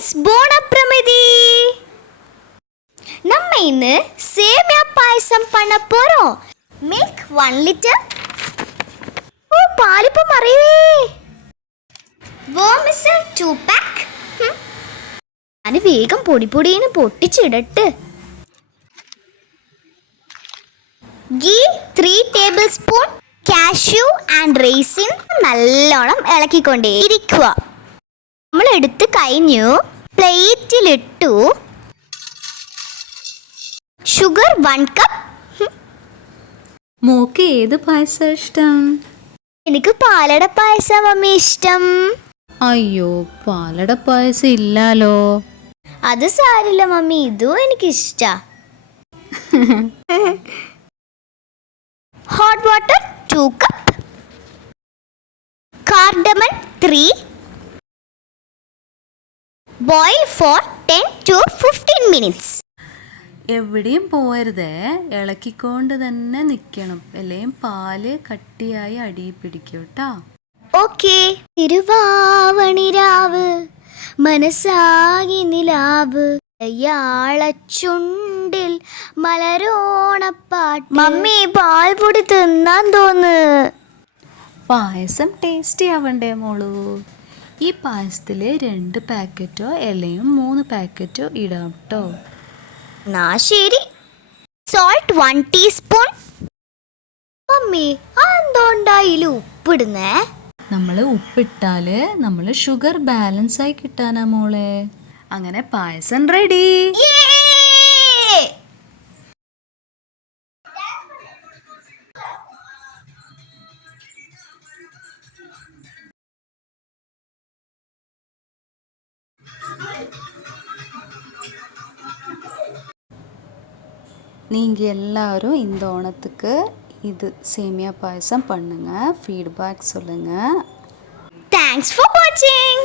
Friends, ബോണപ്രമിതി. நம்ம இன்னு சேமியா பாயசம் பண்ண போறோம். Milk 1 litre. ஓ, பாலிப்பு மறைவே. Vermicelli 2 pack. അത് വേഗം പൊടിപ്പൊടിന്ന് പൊട്ടിച്ചിടട്ട്. Ghee 3 tablespoon. Cashew and raisin നല്ലോണം ഇളക്കിക്കൊണ്ടേയിരിക്കുക. നമ്മൾ എടുത്ത് കഴിഞ്ഞു. പ്ലേറ്റിലിട്ടു. Sugar 1 cup. മോക്ക് ഏത് പായസം ഇഷ്ടം? എനിക്ക് പാലട പായസം മമ്മി ഇഷ്ടം. അയ്യോ, പാലട പായസം ഇല്ലാലോ. അത് സാരില്ല മമ്മി, ഇതും എനിക്കിഷ്ട. Hot water 2 cup. Cardamom 3. Boil for 10 to 15 minutes. എവിടെയും പോയരുതേ, ഇളക്കിക്കൊണ്ട് തന്നെ നിൽക്കണം, അല്ലെങ്കിൽ പാല് കട്ടിയായി അടിയിൽ പിടിക്കും കേട്ടോ. ഓക്കെ. തിരുവാവണിരാവ് മനസ്സാകി നിലാവ് യാളച്ചുണ്ടിൽ മലരോണപ്പാട്ട്. മമ്മി, പാൽപ്പൊടി തിന്നാൻ തോന്ന്. പായസം ടേസ്റ്റി ആവണ്ടേ മോളൂ? ഈ പായസത്തിൽ 2 പാക്കറ്റോ അല്ലെങ്കിൽ 3 പാക്കറ്റോ ഇടാം കേട്ടോ. എന്നാ ശരി. Salt 1 teaspoon. മമ്മി, അതെന്തോണ്ടായില് ഉപ്പിടുന്നേ? നമ്മൾ ഉപ്പിട്ടാൽ നമ്മൾ ഷുഗർ ബാലൻസ് ആയി കിട്ടാനാ മോളെ. അങ്ങനെ പായസം റെഡി. நீங்கள் எல்லாரும் இந்த ஓணத்துக்கு இது சேமியா பாயசம் பண்ணுங்க, ஃபீட்பேக் சொல்லுங்கள். Thanks for watching.